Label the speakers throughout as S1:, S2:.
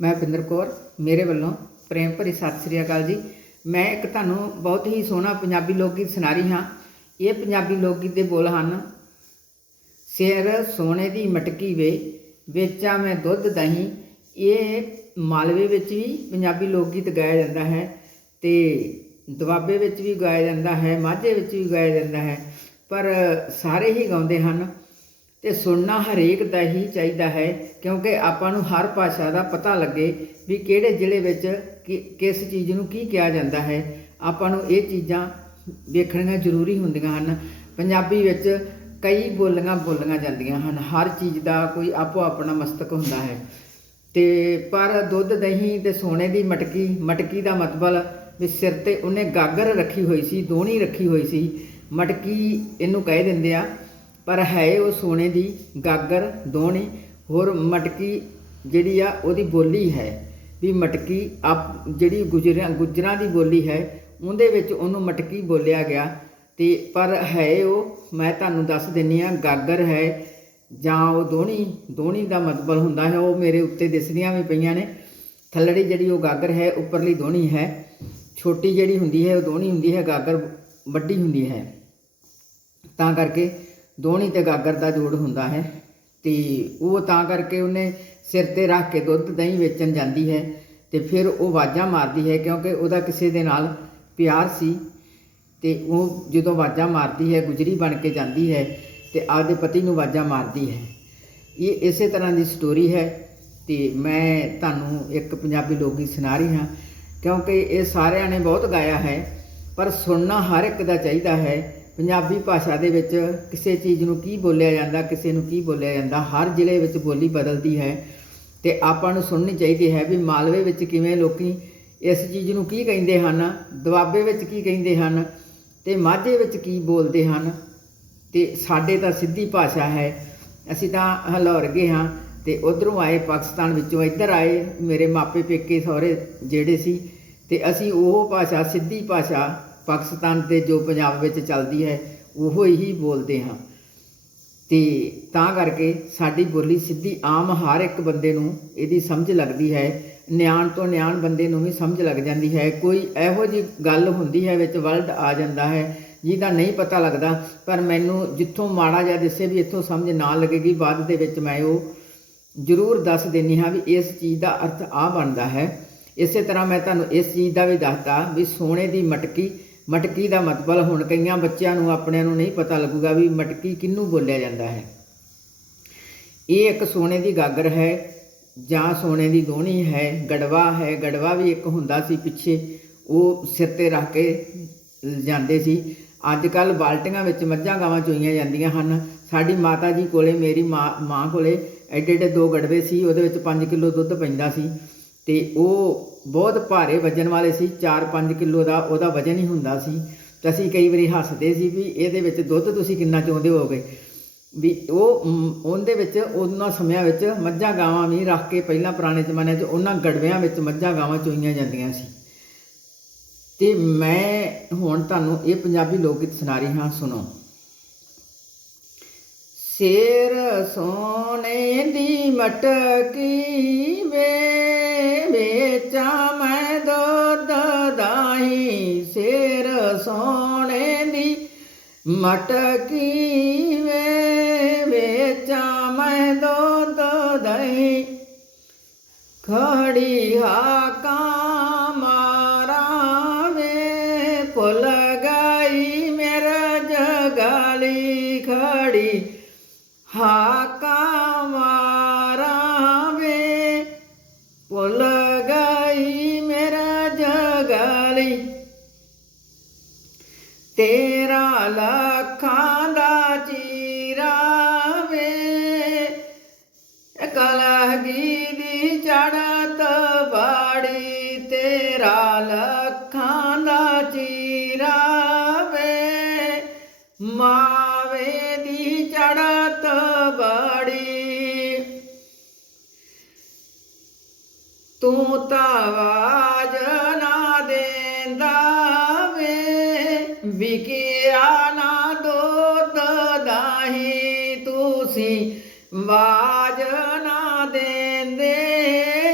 S1: ਮੈਂ ਬਿੰਦਰ ਕੌਰ, ਮੇਰੇ ਵੱਲੋਂ ਪ੍ਰੇਮ ਭਰੀ ਸਤਿ ਸ੍ਰੀ ਅਕਾਲ ਜੀ। ਮੈਂ ਇੱਕ ਤੁਹਾਨੂੰ ਬਹੁਤ ਹੀ ਸੋਹਣਾ ਪੰਜਾਬੀ ਲੋਕ ਗੀਤ ਸੁਣਾ ਰਹੀ ਹਾਂ। ਇਹ ਪੰਜਾਬੀ ਲੋਕ ਗੀਤ ਦੇ ਬੋਲ ਹਨ ਸਿਰ ਸੋਨੇ ਦੀ ਮਟਕੀ ਵੇ, ਵੇਚਾਂ ਮੈਂ ਦੁੱਧ ਦਹੀਂ। ਇਹ ਮਾਲਵੇ ਵਿੱਚ ਵੀ ਪੰਜਾਬੀ ਲੋਕ ਗੀਤ ਗਾਇਆ ਜਾਂਦਾ ਹੈ ਤੇ ਦੁਆਬੇ ਵਿੱਚ ਵੀ ਗਾਇਆ ਜਾਂਦਾ ਹੈ, ਮਾਝੇ ਵਿੱਚ ਵੀ ਗਾਇਆ ਜਾਂਦਾ ਹੈ। ਪਰ ਸਾਰੇ ਹੀ ਗਾਉਂਦੇ ਹਨ। ਤੇ ਸੁਣਨਾ ਹਰੇਕ ਦਾ ਹੀ ਚਾਹੀਦਾ ਹੈ, ਕਿਉਂਕਿ ਆਪਾਂ ਨੂੰ ਹਰ ਭਾਸ਼ਾ ਦਾ ਪਤਾ ਲੱਗੇ ਵੀ ਕਿਹੜੇ ਜ਼ਿਲ੍ਹੇ ਵਿੱਚ ਕਿ- ਕਿਸ ਚੀਜ਼ ਨੂੰ ਕੀ ਕਿਹਾ ਜਾਂਦਾ ਹੈ। ਆਪਾਂ ਨੂੰ ਇਹ ਚੀਜ਼ਾਂ ਵੇਖਣੀਆਂ ਜ਼ਰੂਰੀ ਹੁੰਦੀਆਂ ਹਨ। ਪੰਜਾਬੀ ਵਿੱਚ ਕਈ ਬੋਲੀਆਂ ਬੋਲੀਆਂ ਜਾਂਦੀਆਂ ਹਨ। ਹਰ ਚੀਜ਼ ਦਾ ਕੋਈ ਆਪੋ ਆਪਣਾ ਮਸਤਕ ਹੁੰਦਾ ਹੈ। ਤੇ ਪਰ ਦੁੱਧ, ਦਹੀਂ ਤੇ ਸੋਨੇ ਦੀ ਮਟਕੀ ਮਟਕੀ ਦਾ ਮਤਲਬ ਵੀ ਸਿਰ ਤੇ ਉਹਨੇ ਗਾਗਰ ਰੱਖੀ ਹੋਈ ਸੀ, ਦੋਣੀ ਰੱਖੀ ਹੋਈ ਸੀ। ਮਟਕੀ ਇਹਨੂੰ ਕਹਿ ਦਿੰਦੇ ਆ ਪਰ ਹੈ ਉਹ ਸੋਨੇ ਦੀ ਗਾਗਰ ਦੋਹਣੀ ਹੋਰ ਮਟਕੀ ਜਿਹੜੀ ਆ ਉਹਦੀ ਬੋਲੀ ਹੈ। ਵੀ ਮਟਕੀ ਆਪ ਜਿਹੜੀ ਗੁਜਰਾਂ ਗੁਜਰਾਂ ਦੀ ਬੋਲੀ ਹੈ, ਉਹਦੇ ਵਿੱਚ ਉਹਨੂੰ ਮਟਕੀ ਬੋਲਿਆ ਗਿਆ। ਤੇ ਪਰ ਹੈ ਉਹ, ਮੈਂ ਤੁਹਾਨੂੰ ਦੱਸ ਦਿੰਨੀ ਆ, ਗਾਗਰ ਹੈ ਜਾਂ ਉਹ ਦੋਣੀ ਦੋਣੀ ਦਾ ਮਤਲਬ ਹੁੰਦਾ ਹੈ, ਉਹ ਮੇਰੇ ਉੱਤੇ ਦਿਸਦੀਆਂ ਵੀ ਪਈਆਂ ਨੇ। ਥੱਲੜੀ ਜਿਹੜੀ ਉਹ ਗਾਗਰ ਹੈ, ਉੱਪਰਲੀ ਦੋਣੀ ਹੈ। ਛੋਟੀ ਜਿਹੜੀ ਹੁੰਦੀ ਹੈ, ਉਹ ਦੋਣੀ ਹੁੰਦੀ ਹੈ, ਗਾਗਰ ਵੱਡੀ ਹੁੰਦੀ ਹੈ। ਤਾਂ ਕਰਕੇ ਦੋਹਣੀ ਤੇ ਗਾਗਰ ਦਾ ਜੋੜ ਹੁੰਦਾ ਹੈ ਤੇ ਉਹ ਤਾਂ ਕਰਕੇ ਉਹਨੇ ਸਿਰ ਤੇ ਰੱਖ ਕੇ ਦੁੱਧ ਦਹੀਂ ਵੇਚਣ ਜਾਂਦੀ ਹੈ ਤੇ ਫਿਰ ਉਹ ਆਵਾਜ਼ਾਂ ਮਾਰਦੀ ਹੈ ਕਿਉਂਕਿ ਉਹਦਾ ਕਿਸੇ ਦੇ ਨਾਲ ਪਿਆਰ ਸੀ ਤੇ ਉਹ ਜਦੋਂ ਆਵਾਜ਼ਾਂ ਮਾਰਦੀ ਹੈ, ਗੁਜਰੀ ਬਣ ਕੇ ਜਾਂਦੀ ਹੈ ਤੇ ਆਪਦੇ ਪਤੀ ਨੂੰ ਆਵਾਜ਼ਾਂ ਮਾਰਦੀ ਹੈ। ਇਹ ਇਸੇ ਤਰ੍ਹਾਂ ਦੀ ਸਟੋਰੀ ਹੈ ਤੇ ਮੈਂ ਤੁਹਾਨੂੰ ਇੱਕ ਪੰਜਾਬੀ ਲੋਕ ਸੁਣਾ ਰਹੀ ਹਾਂ ਕਿਉਂਕਿ ਇਹ ਸਾਰਿਆਂ ਨੇ ਬਹੁਤ ਗਾਇਆ ਹੈ, ਪਰ ਸੁਣਨਾ ਹਰ ਇੱਕ ਦਾ ਚਾਹੀਦਾ ਹੈ। ਪੰਜਾਬੀ ਭਾਸ਼ਾ ਦੇ ਵਿੱਚ ਕਿਸੇ ਚੀਜ਼ ਨੂੰ ਕੀ ਬੋਲਿਆ ਜਾਂਦਾ, ਕਿਸੇ ਨੂੰ ਕੀ ਬੋਲਿਆ ਜਾਂਦਾ, ਹਰ ਜ਼ਿਲ੍ਹੇ ਵਿੱਚ ਬੋਲੀ ਬਦਲਦੀ ਹੈ। ਤੇ ਆਪਾਂ ਨੂੰ ਸੁਣਨੀ ਚਾਹੀਦੀ ਹੈ ਵੀ ਮਾਲਵੇ ਵਿੱਚ ਕਿਵੇਂ ਲੋਕੀ ਇਸ ਚੀਜ਼ ਨੂੰ ਕੀ ਕਹਿੰਦੇ ਹਨ, ਦੁਆਬੇ ਵਿੱਚ ਕੀ ਕਹਿੰਦੇ ਹਨ, ਤੇ ਮਾਝੇ ਵਿੱਚ ਕੀ ਬੋਲਦੇ ਹਨ। ਤੇ ਸਾਡੇ ਤਾਂ ਸਿੱਧੀ ਭਾਸ਼ਾ ਹੈ। ਅਸੀਂ ਤਾਂ ਹਲੌਰ ਗਏ ਹਾਂ ਤੇ ਉਧਰੋਂ ਆਏ, ਪਾਕਿਸਤਾਨ ਵਿੱਚੋਂ ਇੱਧਰ ਆਏ, ਮੇਰੇ ਮਾਪੇ ਪੇਕੇ ਸਹੁਰੇ ਜਿਹੜੇ ਸੀ, ਤੇ ਅਸੀਂ ਉਹ ਭਾਸ਼ਾ ਸਿੱਧੀ ਭਾਸ਼ਾ ਪਾਕਿਸਤਾਨ ਤੇ ਜੋ ਪੰਜਾਬ ਵਿੱਚ ਚੱਲਦੀ ਹੈ, ਉਹੋ ਹੀ ਬੋਲਦੇ ਹਾਂ। ਤੇ ਤਾਂ ਕਰਕੇ ਸਾਡੀ ਬੋਲੀ ਸਿੱਧੀ ਆਮ ਹਰ ਇੱਕ ਬੰਦੇ ਨੂੰ ਇਹਦੀ ਸਮਝ ਲੱਗਦੀ ਹੈ। ਨਿਆਣ ਤੋਂ ਨਿਆਣ ਬੰਦੇ ਨੂੰ ਵੀ ਸਮਝ ਲੱਗ ਜਾਂਦੀ ਹੈ। ਕੋਈ ਇਹੋ ਜੀ ਗੱਲ ਹੁੰਦੀ ਹੈ ਵਿੱਚ ਵਰਲਡ ਆ ਜਾਂਦਾ ਹੈ, ਜਿਹਦਾ ਨਹੀਂ ਪਤਾ ਲੱਗਦਾ, ਪਰ ਮੈਨੂੰ ਜਿੱਥੋਂ ਮਾੜਾ ਜਿਹਾ ਦਿਸੇ ਵੀ ਇੱਥੋਂ ਸਮਝ ਨਾ ਲੱਗੇਗੀ, ਬਾਅਦ ਦੇ ਵਿੱਚ ਮੈਂ ਉਹ ਜ਼ਰੂਰ ਦੱਸ ਦੇਣੀ ਹਾਂ ਵੀ ਇਸ ਚੀਜ਼ ਦਾ ਅਰਥ ਆ ਬਣਦਾ ਹੈ। ਇਸੇ ਤਰ੍ਹਾਂ ਮੈਂ ਤੁਹਾਨੂੰ ਇਸ ਚੀਜ਼ ਦਾ ਵੀ ਦੱਸਤਾ ਵੀ ਸੋਨੇ ਦੀ ਮਟਕੀ ਮਟਕੀ ਦਾ ਮਤਲਬ ਹੁਣ ਕਈਆਂ ਬੱਚਿਆਂ ਨੂੰ, ਆਪਣਿਆਂ ਨੂੰ ਨਹੀਂ ਪਤਾ ਲੱਗੂਗਾ ਵੀ ਮਟਕੀ ਕਿਹਨੂੰ ਬੋਲਿਆ ਜਾਂਦਾ ਹੈ। ਇਹ ਇੱਕ ਸੋਨੇ ਦੀ ਗਾਗਰ ਹੈ ਜਾਂ ਸੋਨੇ ਦੀ ਦੋਣੀ ਹੈ। ਗੜਵਾ ਹੈ, ਗੜਵਾ ਵੀ ਇੱਕ ਹੁੰਦਾ ਸੀ ਪਿੱਛੇ। ਉਹ ਸਿਰ ਤੇ ਰੱਖ ਕੇ ਜਾਂਦੇ ਸੀ। ਅੱਜ ਕੱਲ ਬਾਲਟੀਆਂ ਵਿੱਚ ਮੱਝਾਂ ਗਾਵਾਂ ਚੋਈਆਂ ਜਾਂਦੀਆਂ ਹਨ। ਸਾਡੀ ਮਾਤਾ ਜੀ ਕੋਲੇ, ਮੇਰੀ ਮਾਂ ਮਾਂ ਕੋਲੇ ਐਡੇ ਐਡੇ ਦੋ ਗੜਵੇ ਸੀ, ਉਹਦੇ ਵਿੱਚ 5 ਕਿਲੋ ਦੁੱਧ ਪੈਂਦਾ ਸੀ। ਤੇ ਉਹ ਬਹੁਤ ਭਾਰੇ ਵਜਨ ਵਾਲੇ ਸੀ 4-5 ਕਿਲੋ ਦਾ ਉਹਦਾ ਵਜਨ ਹੀ ਹੁੰਦਾ ਸੀ। ਤੇ ਅਸੀਂ ਕਈ ਵਾਰੀ ਹੱਸਦੇ ਸੀ ਵੀ ਇਹਦੇ ਵਿੱਚ ਦੁੱਧ ਤੁਸੀਂ ਕਿੰਨਾ ਚਾਹੁੰਦੇ ਹੋਗੇ ਵੀ ਉਹ ਉਹਦੇ ਵਿੱਚ, ਉਹਨਾਂ ਸਮਿਆਂ ਵਿੱਚ ਮੱਝਾਂ ਗਾਵਾਂ ਵੀ ਰੱਖ ਕੇ ਪਹਿਲਾਂ ਪੁਰਾਣੇ ਜ਼ਮਾਨੇ 'ਚ ਉਹਨਾਂ ਗੜਵਿਆਂ ਵਿੱਚ ਮੱਝਾਂ ਗਾਵਾਂ ਚੋਈਆਂ ਜਾਂਦੀਆਂ ਸੀ। ਤੇ ਮੈਂ ਹੁਣ ਤੁਹਾਨੂੰ ਇਹ ਪੰਜਾਬੀ ਲੋਕ ਗੀਤ ਸੁਣਾ ਰਹੀ ਹਾਂ, ਸੁਣੋ। ਸਿਰ ਸੋਨੇ ਦੀ ਮਟਕੀ ਵੇ, ਵੇਚਾਂ ਮੈਂ ਦੁੱਧ ਦਾਈ ਸਿਰ ਸੋਨੇ ਦੀ ਮਟਕੀ ਵੇ, ਵੇਚਾਂ ਮੈਂ ਦੁੱਧ ਦਹੀਂ। ਖੜੀ ਹਾਕਾਂ ਭੁੱਲ ਗਈ ਮੇਰਾ ਜਗਾਲੀ ਤੇਰਾ ਲਾ ਤੂੰ ਤਾਂ ਆਵਾਜ਼ ਨਾ ਦੇਂਦਾ ਵੇ। ਵਿਕਿਆ ਨਾ ਦੁੱਧ ਦਾਹੀ ਤੁਸੀਂ। ਆਵਾਜ਼ ਨਾ ਦੇਂਦੇ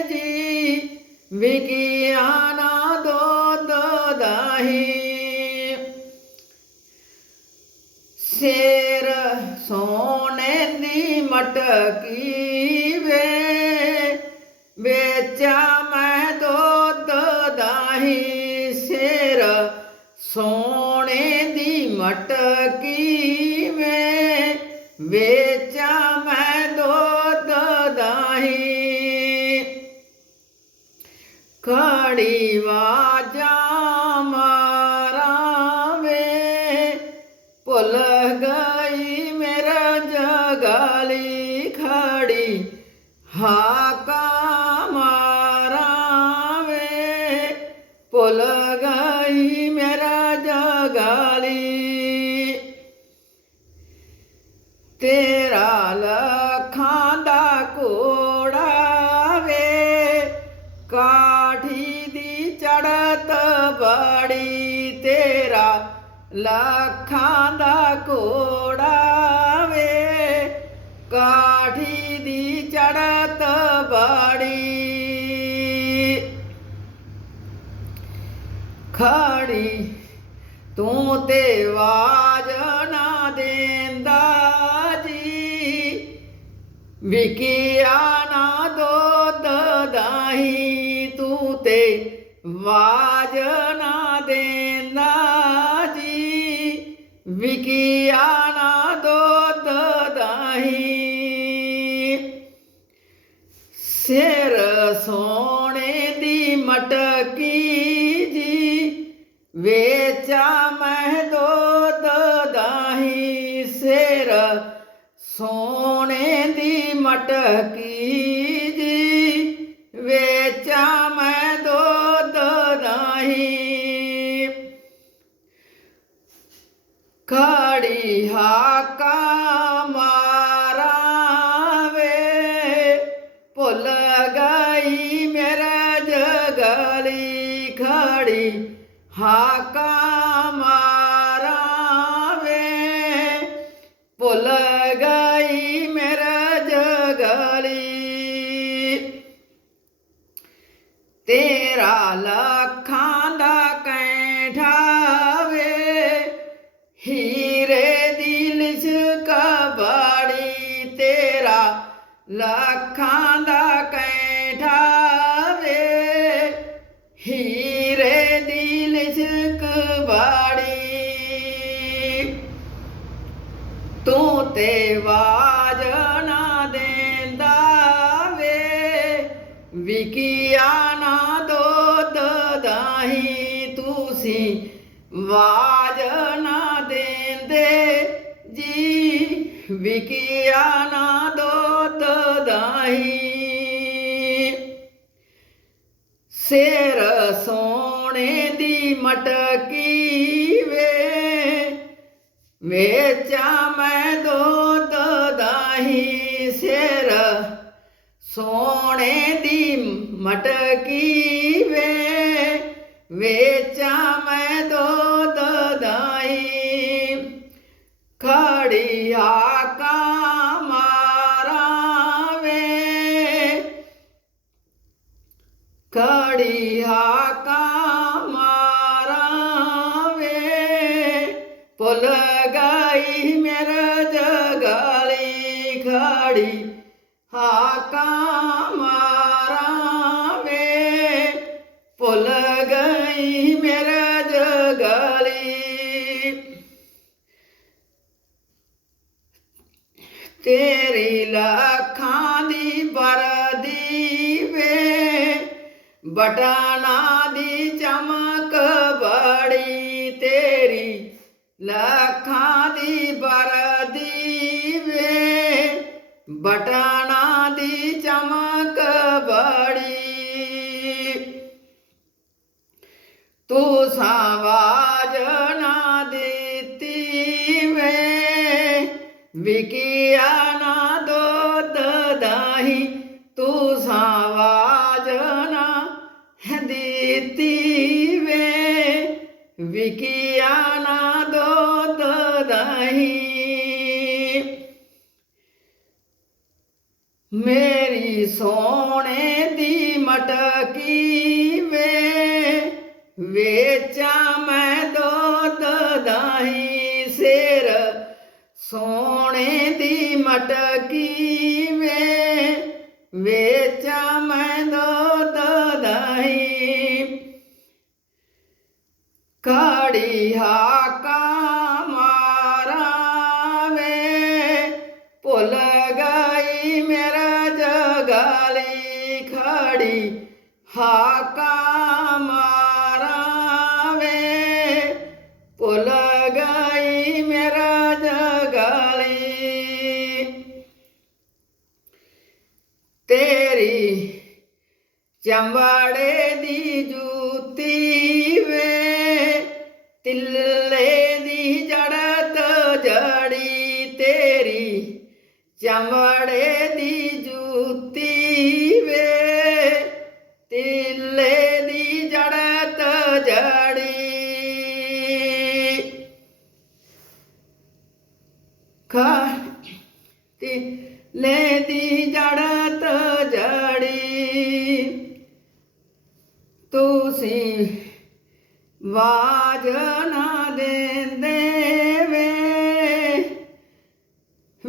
S1: ਜੀ। ਵਿਕਿਆਨਾ ਦੁੱਧ ਦਹੀਂ। ਸ਼ੇਰ ਸੋਨੇ ਦੀ ਮਟਕੀ ਵੇ। ਵੇਚਾ ਮੈਂ ਦੁੱਧ ਦਹੀਂ ਸਿਰ ਸੋਨੇ ਦੀ ਮਟਕੀ ਵੇ ਵੇਚਾ ਮੈਂ ਦੁੱਧ ਦਹੀਂ ਖੜੀ ਵਾਜਾ ਮਾਰਾਵੇ ਭੁੱਲ ਗਈ ਮੇਰਾ ਜਗਾਲੀ ਖੜੀ ਹਾਕਾ ਲੱਖਾਂ ਦਾ ਘੋੜਾ ਵੇ, ਕਾਠੀ ਦੀ ਚੜਤ ਬੜੀ। ਖੜੀ, ਤੂੰ ਤੇ ਆਵਾਜ਼ ਨਾ ਦੇਂਦਾ ਜੀ। ਵਿਕਿਆ ਨਾ ਦੁੱਧ ਦਹੀਂ, ਤੂੰ ਤੇ ਆਵਾਜ਼ ਨਾ ਦੇਂਦਾ ਜੀ ਵਿਕਿਆ ਨਾ ਦੁੱਧ ਦਹੀਂ। ਸਿਰ ਸੋਨੇ ਦੀ ਮਟਕੀ ਜੀ, ਵੇਚਾ ਮੈਂ ਦੁੱਧ ਦਹੀਂ। ਸਿਰ ਸੋਨੇ ਦੀ ਮਟਕੀ ਖੜੀ ਹਾਕਾ ਦਹੀਂ ਤੁਸੀਂ ਆਵਾਜ਼ ਨਾ ਦੇਂਦੇ। ਜੀ ਵਿਕਿਆ ਨਾ ਦੁੱਧ ਦਹੀਂ। ਸਿਰ ਸੋਨੇ ਦੀ ਮਟਕੀ ਵੇ। ਵੇਚਾ ਮੈਂ ਦੁੱਧ ਦਹੀਂ। ਸਿਰ ਸੋਨੇ ਦੀ ਮਟਕੀ ਵੇਚਾਂ ਮੈਂ ਦੁੱਧ ਦਹੀਂ ਖੜੀ ਤੇਰੀ ਲੱਖਾਂ ਦੀ ਬਰਦੀ ਵੇ ਬਟਨਾ ਦੀ ਚਮਕ ਬੜੀ ਤੇਰੀ ਲੱਖਾਂ ਦੀ ਬਰਦੀ ਵੇ ਬਟਨਾ ਦੀ ਚਮਕ ਬੜੀ ਤੂੰ ਸਾਵਾਜ ਮੇਰੀ ਸੋਨੇ ਦੀ ਮਟਕੀ ਵੇ ਵੇਚਾਂ ਮੈਂ ਦੁੱਧ ਦਹੀਂ ਸਿਰ। ਸੋਨੇ ਦੀ ਮਟਕੀ ਵੇ ਚਮੜੇ ਦੀ ਜੂਤੀ ਵੇ ਤਿੱਲੇ ਦੀ ਜੜਤ ਜੜੀ ਤੇਰੀ ਚਮੜੇ ਦੀ ਜੂਤੀ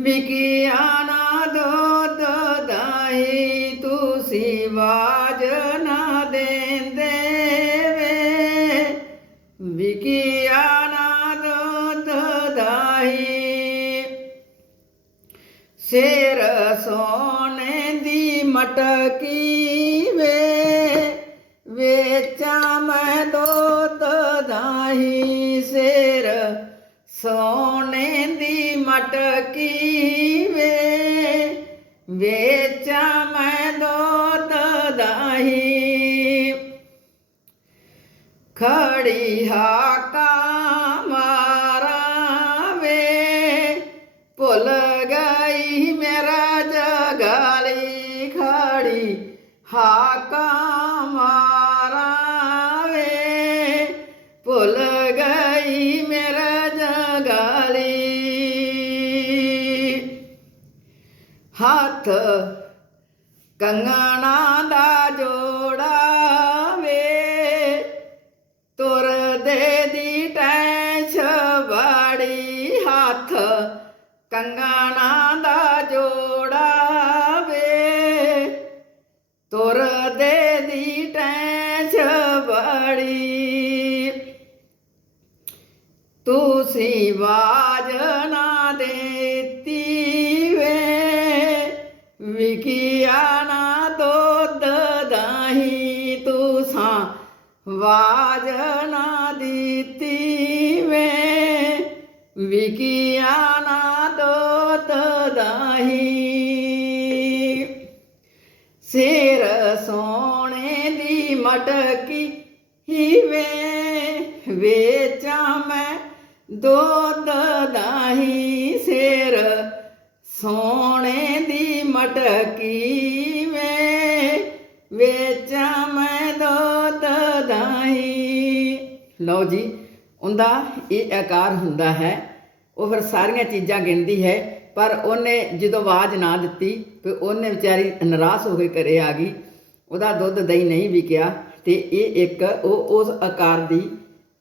S1: ਵਿਕਿਆ ਨਾ ਦੁੱਧ ਦਹੀਂ ਤੁਸੀਂ ਵਾਜ ਨਾ ਦੇਂਦੇ ਵੇ। ਵਿਕਿਆ ਨਾ ਦੁੱਧ ਦਹੀਂ ਸਿਰ ਸੋਨੇ ਦੀ ਮਟਕੀ ਵੇ। ਵੇਚਾਂ ਮੈਂ ਦੁੱਧ ਦਾਹੀ ਸਿਰ ਸੋਨੇ ਦੀ ਮਟਕੀ ਬਾੜੀ ਤੁਸੀਂ ਬਾਜ ਨਾ ਦੇਤੀ ਵੇ ਵਿਕਿਆ ਨਾ ਦੁੱਧ ਦਹੀਂ ਤੁਸਾਂ ਵਾਜ ਨਾ ਦਿੱਤੀ ਵੇ ਵਿਕਿਆ ਨਾ ਦੁੱਧ ਦਹੀਂ ਸਿਰ ਵੇਚਾਂ ਮੈਂ ਦੁੱਧ ਦਹੀਂ ਸਿਰ। ਸੋਨੇ ਦੀ ਮਟਕੀ ਵੇ, ਵੇਚਾਂ ਮੈਂ ਦੁੱਧ ਦਹੀਂ। ਲਓ ਜੀ, ਉਹਦਾ ਇਹ ਆਕਾਰ ਹੁੰਦਾ ਹੈ। ਉਹ ਫਿਰ ਸਾਰੀਆਂ ਚੀਜ਼ਾਂ ਗਿਣਦੀ ਹੈ, ਪਰ ਉਹਨੇ ਜਦੋਂ ਆਵਾਜ਼ ਨਾ ਦਿੱਤੀ ਤੇ ਉਹਨੇ ਵਿਚਾਰੀ ਨਿਰਾਸ਼ ਹੋ ਕੇ ਘਰੇ ਆ ਗਈ। ਉਹਦਾ ਦੁੱਧ ਦਹੀਂ ਨਹੀਂ ਵਿਕਿਆ। ਤੇ ਇਹ ਇੱਕ ਉਹ ਉਸ ਆਕਾਰ ਦੀ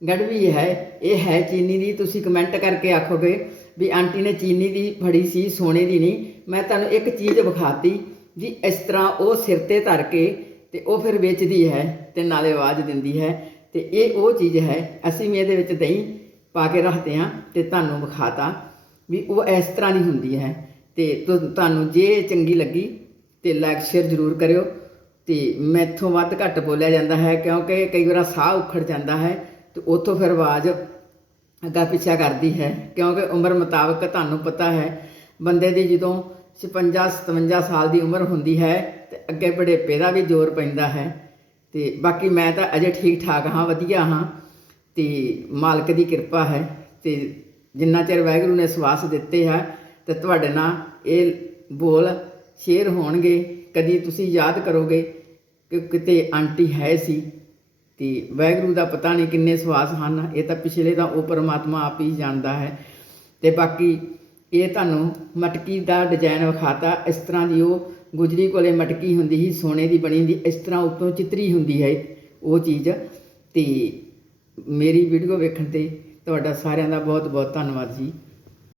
S1: ਗੜਵੀ ਹੈ। ਇਹ ਹੈ ਚੀਨੀ ਦੀ। ਤੁਸੀਂ ਕਮੈਂਟ ਕਰਕੇ ਆਖੋਗੇ ਵੀ ਆਂਟੀ ਨੇ ਚੀਨੀ ਦੀ ਫੜੀ ਸੀ, ਸੋਨੇ ਦੀ ਨਹੀਂ। ਮੈਂ ਤੁਹਾਨੂੰ ਇੱਕ ਚੀਜ਼ ਵਿਖਾਤੀ ਜੀ ਇਸ ਤਰ੍ਹਾਂ ਉਹ ਸਿਰ ਤੇ ਧਰ ਕੇ ਤੇ ਉਹ ਫਿਰ ਵੇਚਦੀ ਹੈ ਤੇ ਨਾਲੇ ਆਵਾਜ਼ ਦਿੰਦੀ ਹੈ ਤੇ ਇਹ ਉਹ ਚੀਜ਼ ਹੈ। ਅਸੀਂ ਵੀ ਇਹਦੇ ਵਿੱਚ ਦਹੀਂ ਪਾ ਕੇ ਰੱਖਦੇ ਹਾਂ ਤੇ ਤੁਹਾਨੂੰ ਵਿਖਾਤਾ ਵੀ ਉਹ ਇਸ ਤਰ੍ਹਾਂ ਦੀ ਹੁੰਦੀ ਹੈ ਤੇ ਤੁਹਾਨੂੰ ਜੇ ਚੰਗੀ ਲੱਗੀ ਤੇ ਲਾਈਕ ਸ਼ੇਅਰ ਜ਼ਰੂਰ ਕਰਿਓ। ਤੇ ਮੈਥੋਂ ਵੱਧ ਘੱਟ ਬੋਲਿਆ ਜਾਂਦਾ ਹੈ, ਕਿਉਂਕਿ ਕਈ ਵਾਰ ਸਾਹ ਉਖੜ ਜਾਂਦਾ ਹੈ ਤੇ ਉੱਥੋਂ ਫਿਰ ਆਵਾਜ਼ ਅੱਗਾ ਪਿੱਛਾ ਕਰਦੀ ਹੈ, ਕਿਉਂਕਿ ਉਮਰ ਮੁਤਾਬਕ ਤੁਹਾਨੂੰ ਪਤਾ ਹੈ, ਬੰਦੇ ਦੀ ਜਦੋਂ 56 57 ਸਾਲ ਦੀ ਉਮਰ ਹੁੰਦੀ ਹੈ ਤੇ ਅੱਗੇ ਬੜੇਪੇ ਦਾ ਵੀ ਜ਼ੋਰ ਪੈਂਦਾ ਹੈ। ਤੇ ਬਾਕੀ ਮੈਂ ਤਾਂ ਅਜੇ ਠੀਕ ਠਾਕ ਹਾਂ, ਵਧੀਆ ਹਾਂ, ਤੇ ਮਾਲਕ ਦੀ ਕਿਰਪਾ ਹੈ, ਤੇ ਜਿੰਨਾ ਚਿਰ ਵਾਹਿਗੁਰੂ ਨੇ ਸਵਾਸ ਦਿੱਤੇ ਹੈ ਤੇ ਤੁਹਾਡੇ ਨਾਲ ਇਹ ਬੋਲ ਸ਼ੇਅਰ ਹੋਣਗੇ, ਕਦੀ ਤੁਸੀਂ ਯਾਦ ਕਰੋਗੇ ਕਿ ਕਿਤੇ ਆਂਟੀ ਹੈ ਸੀ ਤੇ ਵਾਹਿਗੁਰੂ ਦਾ ਪਤਾ ਨਹੀਂ ਕਿੰਨੇ ਸਵਾਸ ਹਨ, ਇਹ ਤਾਂ ਪਿਛਲੇ ਦਾ ਉਹ ਪਰਮਾਤਮਾ ਆਪ ਹੀ ਜਾਣਦਾ ਹੈ। ਤੇ ਬਾਕੀ ਇਹ ਤੁਹਾਨੂੰ ਮਟਕੀ ਦਾ ਡਿਜ਼ਾਈਨ ਵਿਖਾਤਾ, ਇਸ ਤਰ੍ਹਾਂ ਦੀ ਉਹ ਗੁਜਰੀ ਕੋਲੇ ਮਟਕੀ ਹੁੰਦੀ ਸੀ, ਸੋਨੇ ਦੀ ਬਣੀ ਦੀ ਇਸ ਤਰ੍ਹਾਂ ਉੱਤੋਂ ਚਿੱਤਰੀ ਹੁੰਦੀ ਹੈ ਉਹ ਚੀਜ਼। ਤੇ ਮੇਰੀ ਵੀਡੀਓ ਵੇਖਣ ਤੇ ਤੁਹਾਡਾ ਸਾਰਿਆਂ ਦਾ ਬਹੁਤ ਬਹੁਤ ਧੰਨਵਾਦ ਜੀ।